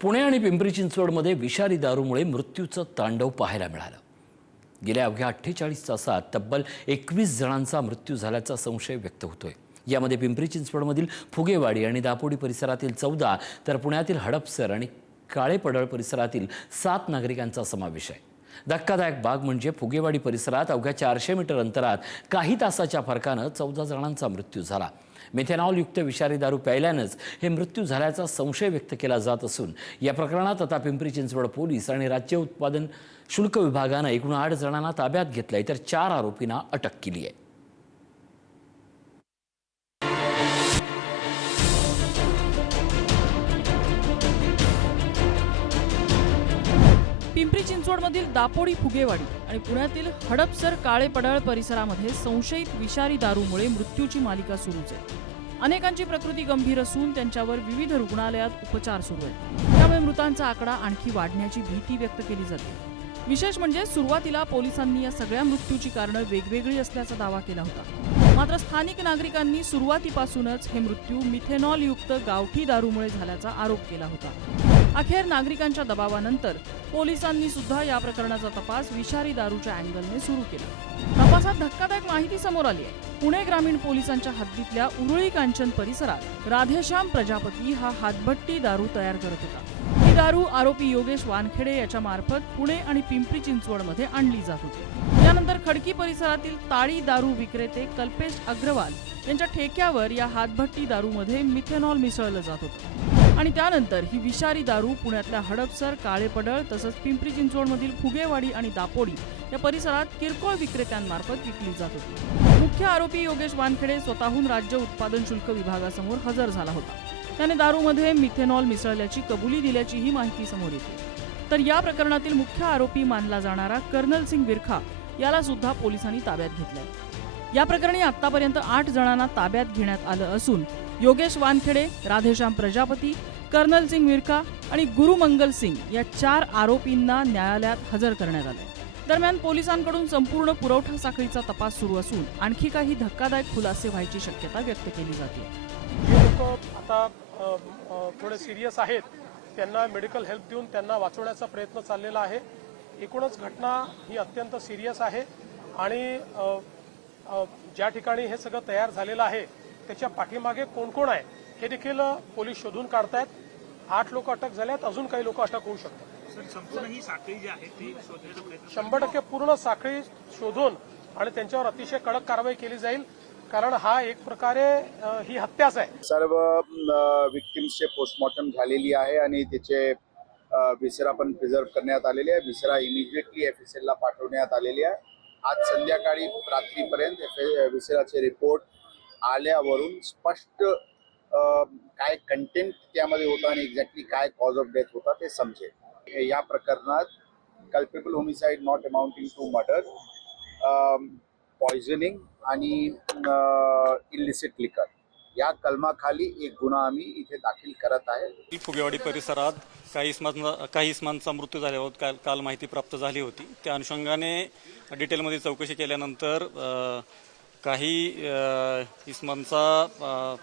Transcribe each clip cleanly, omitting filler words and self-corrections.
पुणे आणि पिंपरी चिंचवडमध्ये विषारी दारूमुळे मृत्यूचं तांडव पाहायला मिळालं। गेल्या अवघ्या 48 तासात तब्बल 21 जणांचा मृत्यू झाल्याचा संशय व्यक्त होतोय। यामध्ये पिंपरी चिंचवडमधील फुगेवाडी आणि दापोडी परिसरातील 14 तर पुण्यातील हडपसर आणि काळेपडळ परिसरातील 7 नागरिकांचा समावेश आहे। धक्कादायक बाब म्हणजे फुगेवाडी परिसरात अवघ्या 400 मीटर अंतरात काही तासाच्या फरकानं 14 जणांचा मृत्यू झाला। मिथेनॉल युक्त विषारी दारू प्यायल्यानंच हे मृत्यू झाल्याचा संशय व्यक्त केला जात असून या प्रकरणात आता पिंपरी चिंचवड पोलीस आणि राज्य उत्पादन शुल्क विभागाने एकूण 8 जणांना ताब्यात घेतलंय तर 4 आरोपींना अटक केली आहे। पिंपरी चिंचवडमधील दापोडी फुगेवाडी आणि पुण्यातील हडपसर काळेपडळ परिसरामध्ये संशयित विषारी दारूमुळे मृत्यूची मालिका सुरूच आहे। अनेकांची प्रकृती गंभीर असून त्यांच्यावर विविध रुग्णालयात उपचार सुरू आहेत। त्यामुळे मृतांचा आकडा आणखी वाढण्याची भीती व्यक्त केली जाते। विशेष म्हणजे सुरुवातीला पोलिसांनी या सगळ्या मृत्यूची कारणं वेगवेगळी असल्याचा दावा केला होता, मात्र स्थानिक नागरिकांनी सुरुवातीपासूनच हे मृत्यू मिथेनॉल युक्त गावठी दारूमुळे झाल्याचा आरोप केला होता। अखेर नागरिकांच्या दबावानंतर पोलिसांनी सुद्धा या प्रकरणाचा तपास विषारी दारूच्या अँगलने सुरू केला। तपासात धक्कादायक माहिती समोर आली आहे। पुणे ग्रामीण पोलिसांच्या हद्दीतल्या उरुळी कांचन परिसरात राधेश्याम प्रजापती हा हातभट्टी दारू तयार करत होता। ही दारू आरोपी योगेश वानखेडे याच्या मार्फत पुणे आणि पिंपरी चिंचवडमध्ये आणली जात होती। यानंतर खडकी परिसरातील ताळी दारू विक्रेते कल्पेश अग्रवाल यांच्या ठेक्यावर या हातभट्टी दारूमध्ये मिथेनॉल मिसळलं जात होतं आणि त्यानंतर ही विषारी दारू पुण्यातल्या हडपसर काळेपडळ तसंच पिंपरी चिंचवडमधील फुगेवाडी आणि दापोडी या परिसरात किरकोळ विक्रेत्यांमार्फत विकली जात होती। मुख्य आरोपी योगेश वानखेडे स्वतःहून राज्य उत्पादन शुल्क विभागासमोर हजर झाला होता। त्याने दारूमध्ये मिथेनॉल मिसळल्याची कबुली दिल्याचीही माहिती समोर येते। तर या प्रकरणातील मुख्य आरोपी मानला जाणारा कर्नल सिंग विरखा याला सुद्धा पोलिसांनी ताब्यात घेतलंय। या प्रकरणी आतापर्यंत 8 जणांना ताब्यात घेण्यात आलं असून योगेश वानखेडे, राधेश्याम प्रजापती, कर्नल सिंग विरखा आणि गुरुमंगल सिंग या 4 आरोपींना न्यायालयात हजर करण्यात आले। दरम्यान पोलिसांकडून संपूर्ण पुरवठा साखळीचा तपास सुरू असून आणखी काही धक्कादायक खुलासे व्हायची शक्यता व्यक्त केली जाते। जे लोक आता थोडे सिरियस आहेत त्यांना मेडिकल हेल्प देऊन त्यांना वाचवण्याचा प्रयत्न चाललेला आहे। एकूणच घटना ही अत्यंत सिरियस आहे आणि ज्या ठिकाणी हे सगळं तयार झालेलं आहे त्याच्या पाठीमागे कोण कोण आहे हे देखील पोलीस शोधून काढतायत। 8 लोक अटक झाल्यात, अजून काही लोक अटक होऊ शकतात। संपूर्ण ही साखळी जी आहे ती शोधण्याचा प्रयत्न 100% पूर्ण साखळी शोधून आणि त्यांच्यावर अतिशय कडक कारवाई केली जाईल, कारण हा एक प्रकारे ही हत्याच आहे। सर्व विक्टिम्सचे पोस्टमॉर्टम झालेली आहे आणि त्याचे विसरा पण प्रिझर्व करण्यात आलेले आहे। विसरा इमिजिएटली FSL ला पाठवण्यात आलेली आहे। आज संध्याकाळी रात्रीपर्यंत विसराचे रिपोर्ट आल्यावरून स्पष्ट काय कंटेंट त्यामध्ये होता आणि एक्झॅक्टली काय कॉज ऑफ डेथ होता ते समजेल। या प्रकरणात culpable homicide not amounting to murder, poisoning आणि इलिसिट लिकर या कलमाखाली एक गुन्हा आम्ही इथे दाखल करत आहे। फुगेवाडी परिसरात काही इस्मांचा मृत्यू झाल्यावर काल माहिती प्राप्त झाली होती। त्या अनुषंगाने डिटेलमध्ये चौकशी केल्यानंतर काही इस्मांचा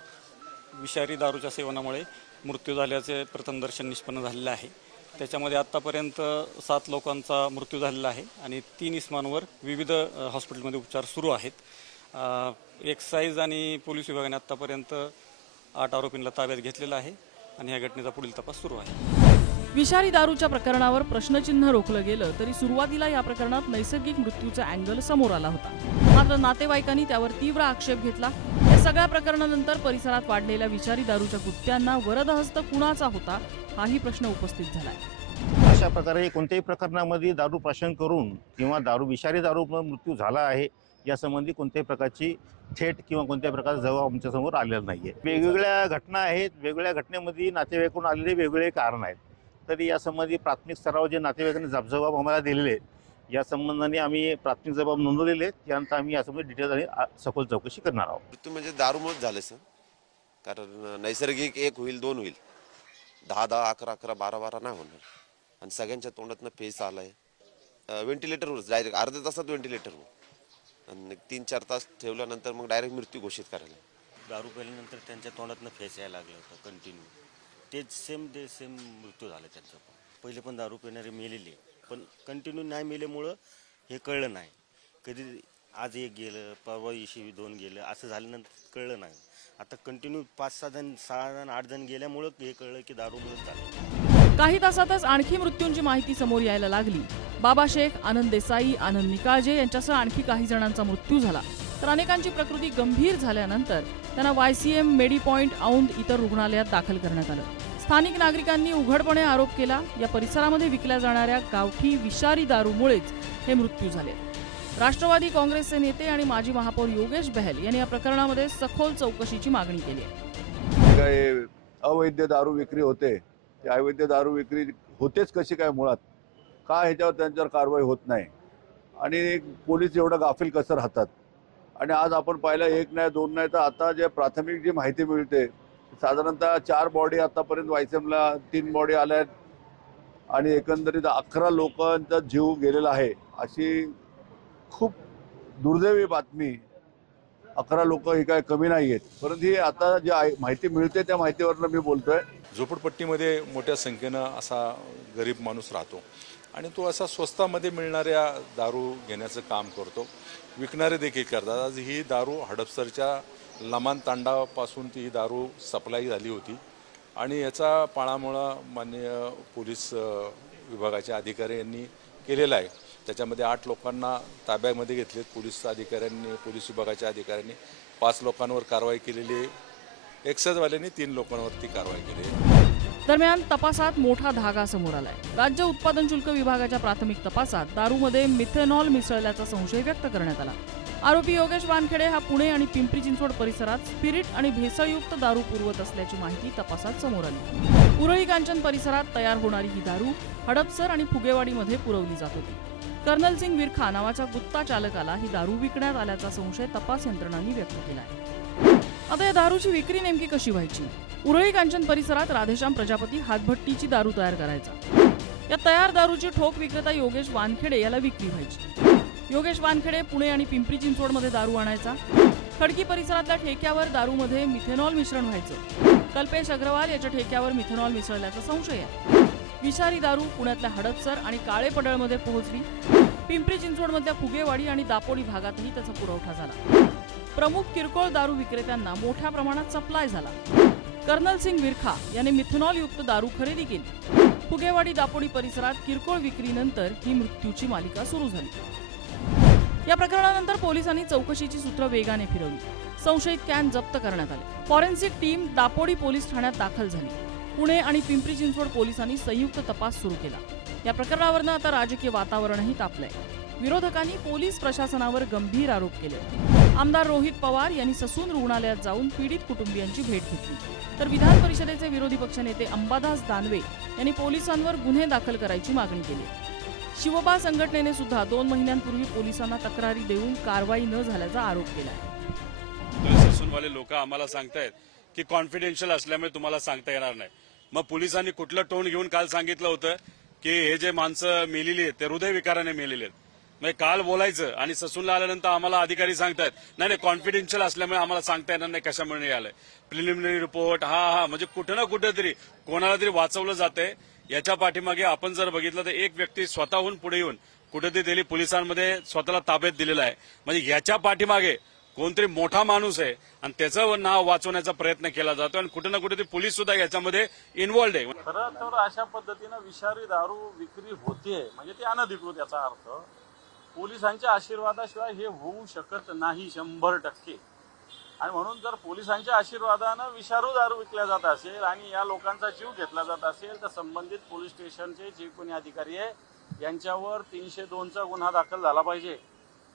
विषारी दारूच्या सेवनामुळे मृत्यू झाल्याचे प्रथमदर्शन निष्पन्न झालेले आहे। त्याच्यामध्ये आत्तापर्यंत 7 लोकांचा मृत्यू झालेला आहे आणि 3 इस्मांवर विविध हॉस्पिटलमध्ये उपचार सुरू आहेत। एक्साईज आणि पोलीस विभागाने आत्तापर्यंत 8 आरोपींना ताब्यात घेतलेला आहे आणि या घटनेचा पुढील तपास सुरू आहे। विषारी दारूच्या प्रकरणावर प्रश्नचिन्ह रोखलं गेलं तरी सुरुवातीला या प्रकरणात नैसर्गिक मृत्यूचा अँगल समोर आला होता, मात्र नातेवाईकांनी त्यावर तीव्र आक्षेप घेतला। या सगळ्या प्रकरणानंतर परिसरात वाढलेल्या विषारी दारूच्या गुत्त्यांना वरदहस्त कुणाचा होता हाही प्रश्न उपस्थित झालाय। अशा प्रकारे कोणत्याही प्रकरणामध्ये दारू प्राशन करून किंवा विषारी दारू मृत्यू झाला आहे यासंबंधी कोणत्याही प्रकारची थेट किंवा कोणत्याही प्रकारचा जबाब आमच्यासमोर आलेला नाहीये। वेगवेगळ्या घटना आहेत, वेगवेगळ्या घटनेमध्ये नातेवाईकडून आलेले वेगवेगळे कारण आहेत। तरी यासंबंधी प्राथमिक स्तरावर जे नातेवाईकांनी जबाब आम्हाला दिलेले आहेत या संबंधाने आम्ही प्राथमिक जबाब नोंदवलेले आहेत। त्यानंतर आम्ही यासंबंधी डिटेल आणि सखोल चौकशी करणार आहोत। मृत्यू म्हणजे दारूमुळे झाले सर, कारण नैसर्गिक 1 होईल 2 होईल, 10-10, 11-11, 12-12 नाही होणार आणि सगळ्यांच्या तोंडातनं फेस आलाय। व्हेंटिलेटरवर डायरेक्ट अर्ध्या तासात व्हेंटिलेटरवर आणि 3-4 तास ठेवल्यानंतर मग डायरेक्ट मृत्यू घोषित करायला। दारू प्यायल्यानंतर त्यांच्या तोंडातनं फेस यायला लागलं होतं कंटिन्यू, तेच सेम मृत्यू झाला त्यांचा. पहिले पण दारू पिणारे मेलेले, पण कंटिन्यू नाही मेल्यामुळं हे कळलं नाही. कधी आज एक गेलं, परवा दिवशी 2 गेलं, असं झाल्यानंतर कळलं नाही. आता कंटिन्यू 5-6 जण, 6 जण, 8 जण गेल्यामुळं हे कळलं की दारूमुळेच झालं. काही तासातच आणखी मृत्यूंची माहिती समोर यायला लागली. बाबा शेख, आनंद देसाई, आनंद निकाळजे यांच्यासह आणखी काही जणांचा मृत्यू झाला, तर अनेकांची प्रकृती गंभीर झाल्यानंतर त्यांना YCM, मेडीपॉइंट, औंध इतर रुग्णालयात दाखल करण्यात आलं. स्थानिक नागरिकांनी उघडपणे आरोप केला, या परिसरामध्ये विकल्या जाणाऱ्या गावठी विषारी दारूमुळेच हे मृत्यू झाले. राष्ट्रवादी काँग्रेसचे नेते आणि माजी महापौर योगेश बहल यांनी या प्रकरणामध्ये सखोल चौकशीची मागणी केली आहे. काय अवैध दारू विक्री होते, ते अवैध दारू विक्री होतेच कशी काय मुळात, का ह्याच्यावर त्यांच्यावर कारवाई होत नाही आणि पोलीस एवढं गाफील कसं राहतात. आणि आज आपण पाहिलं 1 नाही 2 नाही तर आता जे प्राथमिक जी माहिती मिळते साधारणतः 4 बॉडी आतापर्यंत YCMला 3 बॉडी आल्या आहेत आणि एकंदरीत 11 लोकांचा जीव गेलेला आहे. अशी खूप दुर्दैवी बातमी. 11 लोक ही काय कमी नाही आहेत, परंतु ही आता जी माहिती मिळते त्या माहितीवरनं मी बोलतोय. झोपडपट्टीमध्ये मोठ्या संख्येनं असा गरीब माणूस राहतो आणि तो असा स्वस्तामध्ये मिळणाऱ्या दारू घेण्याचं काम करतो. विकणारे देखील करतात. आज ही दारू हडपसरच्या लमान तांडापासून ती दारू सप्लाय झाली होती आणि याचा पाळामुळा माननीय पोलीस विभागाचे अधिकारी यांनी केलेला आहे. त्याच्यामध्ये 8 लोकांना ताब्यामध्ये घेतलेत पोलीस अधिकाऱ्यांनी, पोलीस विभागाच्या अधिकाऱ्यांनी. 5 लोकांवर कारवाई केलेली आहे. एक्साईजवाल्यांनी 3 लोकांवरती कारवाई केली आहे. दरम्यान तपासात मोठा धागा समोर आलाय. राज्य उत्पादन शुल्क विभागाच्या प्राथमिक तपासात दारूमध्ये मिथेनॉल मिसळल्याचा संशय व्यक्त करण्यात आला. आरोपी योगेश वानखेडे हा पुणे आणि पिंपरी चिंचवड परिसरात स्पिरिट आणि भेसळयुक्त दारू पुरवत असल्याची माहिती तपासात समोर आली. उरळी कांचन परिसरात तयार होणारी ही दारू हडपसर आणि फुगेवाडीमध्ये पुरवली जात होती. कर्नल सिंग विरखा नावाच्या गुत्ता चालकाला ही दारू विकण्यात आल्याचा संशय तपास यंत्रणांनी व्यक्त केला आहे. आता या दारूची विक्री नेमकी कशी व्हायची? उरळी कांचन परिसरात राधेश्याम प्रजापती हातभट्टीची दारू तयार करायचा. या तयार दारूची ठोक विक्रेता योगेश वानखेडे याला विक्री व्हायची. योगेश वानखेडे पुणे आणि पिंपरी चिंचवडमध्ये दारू आणायचा. खडकी परिसरातल्या ठेक्यावर दारूमध्ये मिथेनॉल मिश्रण व्हायचं. कल्पेश अग्रवाल याच्या ठेक्यावर मिथेनॉल मिसळल्याचा संशय आहे. विषारी दारू पुण्यातल्या हडपसर आणि काळेपडळमध्ये पोहोचली. पिंपरी चिंचवडमधल्या फुगेवाडी आणि दापोडी भागातही त्याचा पुरवठा झाला. प्रमुख किरकोळ दारू विक्रेत्यांना मोठ्या प्रमाणात सप्लाय झाला. कर्नल सिंग विरखा याने मिथेनॉल युक्त दारू खरेदी केली. फुगेवाडी दापोडी परिसरात किरकोळ विक्रीनंतर ही मृत्यूची मालिका सुरू झाली. या प्रकरणानंतर पोलिसांनी चौकशीची सूत्र वेगाने फिरवली. संशयित कॅन जप्त करण्यात आले. फॉरेन्सिक टीम दापोडी पोलीस ठाण्यात दाखल झाली. पुणे आणि पिंपरी चिंचवड पोलिसांनी संयुक्त तपास सुरू केला. या प्रकरणावरनं आता राजकीय वातावरणही तापलंय. विरोधकांनी पोलीस प्रशासनावर गंभीर आरोप केले. आमदार रोहित पवार यांनी ससून रुग्णालयात जाऊन पीडित कुटुंबियांची भेट घेतली. तर विधान परिषदेचे विरोधी पक्षनेते अंबादास दानवे यांनी पोलिसांवर गुन्हे दाखल करायची मागणी केली. शिवबा संघटनेने सुद्धा 2 महिन्यांपूर्वी पोलिसांना तक्रारी देऊन कारवाई न झाल्याचा आरोप केलाय. ससूनवाले लोक आम्हाला सांगतायत की कॉन्फिडेन्शियल असल्यामुळे तुम्हाला सांगता येणार नाही. मग पोलिसांनी कुठलं टोन घेऊन काल सांगितलं होतं की हे जे माणसं मेलेली आहेत ते हृदयविकाराने मेलेले आहेत. म्हणजे काल बोलायचं आणि ससूनला आल्यानंतर आम्हाला अधिकारी सांगतायत नाही कॉन्फिडेन्शियल असल्यामुळे आम्हाला सांगता येणार नाही कशामुळे आलंय. प्रिलिमिनरी रिपोर्ट हा म्हणजे कुठं ना कुठेतरी कोणाला तरी वाचवलं जातंय. याच्या पाठीमागे आपण जर बघितलं तर एक व्यक्ती स्वतःहून पुढे येऊन कुठेतरी दिल्ली पोलिसांमध्ये स्वतःला ताब्यात दिलेला आहे. म्हणजे याच्या पाठीमागे कोणतरी मोठा माणूस आहे आणि त्याचं नाव वाचवण्याचा प्रयत्न केला जातो आणि कुठे ना कुठे पोलीस सुद्धा याच्यामध्ये इन्व्हॉल्ड आहे. खरं तर अशा पद्धतीनं विषारी दारू विक्री होतीये म्हणजे ती अनधिकृत. याचा अर्थ पोलिसांच्या आशीर्वादाशिवाय हे होऊ शकत नाही 100%. आणि म्हणून जर पोलिसांच्या आशीर्वादानं विषारू दारू विकल्या जात असेल आणि या लोकांचा जीव घेतला जात असेल तर संबंधित पोलीस स्टेशनचे जे कोणी अधिकारी आहे यांच्यावर 302चा गुन्हा दाखल झाला पाहिजे.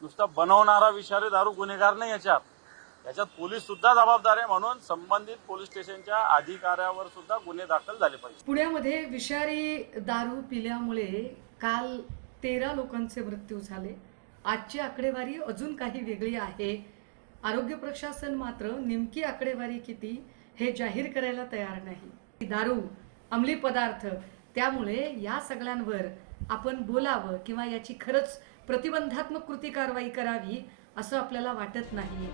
नुसता बनवणारा विषारी दारू गुन्हेगार नाही, याच्यात पोलीस सुद्धा जबाबदार आहे. म्हणून संबंधित पोलीस स्टेशनच्या अधिकाऱ्यावर सुद्धा गुन्हे दाखल झाले पाहिजे. पुण्यामध्ये विषारी दारू पिल्यामुळे काल 13 लोकांचे मृत्यू झाले. आजची आकडेवारी अजून काही वेगळी आहे. आरोग्य प्रशासन मात्र नेमकी आकडेवारी किती हे जाहीर करायला तयार नाही. दारू, अंमली पदार्थ, त्यामुळे या सगळ्यांवर आपण बोलावं किंवा याची खरंच प्रतिबंधात्मक कृती कारवाई करावी असं आपल्याला वाटत नाही.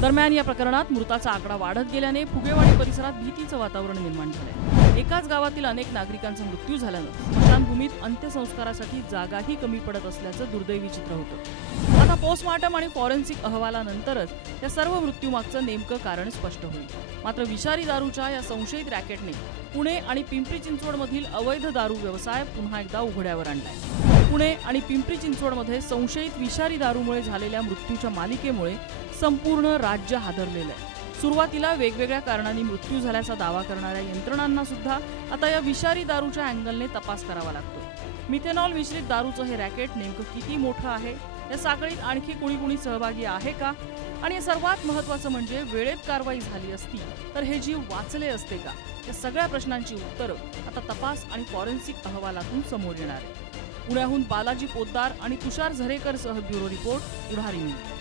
दरम्यान या प्रकरणात मृताचा आकडा वाढत गेल्याने फुगेवाडी परिसरात भीतीचं वातावरण निर्माण झालंय. एकाच गावातील अनेक नागरिकांचा मृत्यू झाल्यानं स्मशानभूमीत अंत्यसंस्कारासाठी जागाही कमी पडत असल्याचं दुर्दैवी चित्र होतं. आता पोस्टमॉर्टम आणि फॉरेन्सिक अहवालानंतरच या सर्व मृत्यूमागचं नेमकं कारण स्पष्ट होईल. मात्र विषारी दारूच्या या संशयित रॅकेटने पुणे आणि पिंपरी चिंचवडमधील अवैध दारू व्यवसाय पुन्हा एकदा उघड्यावर आणलाय. पुणे आणि पिंपरी चिंचवडमध्ये संशयित विषारी दारूमुळे झालेल्या मृत्यूच्या मालिकेमुळे संपूर्ण राज्य हादरलेलं आहे. सुरुवातीला वेगवेगळ्या कारणांनी मृत्यू झाल्याचा दावा करणाऱ्या यंत्रणांना सुद्धा आता या विषारी दारूच्या अँगलने तपास करावा लागतो. मिथेनॉल मिश्रित दारूचं हे रॅकेट नेमकं किती मोठं आहे, या साखळीत आणखी कुणी सहभागी आहे का, आणि सर्वात महत्त्वाचं म्हणजे वेळेत कारवाई झाली असती तर हे जीव वाचले असते का, या सगळ्या प्रश्नांची उत्तरं आता तपास आणि फॉरेन्सिक अहवालातून समोर येणार आहे. पुण्याहून बालाजी पोद्दार आणि तुषार झरेकर सह ब्युरो रिपोर्ट, पुढारी न्यूज.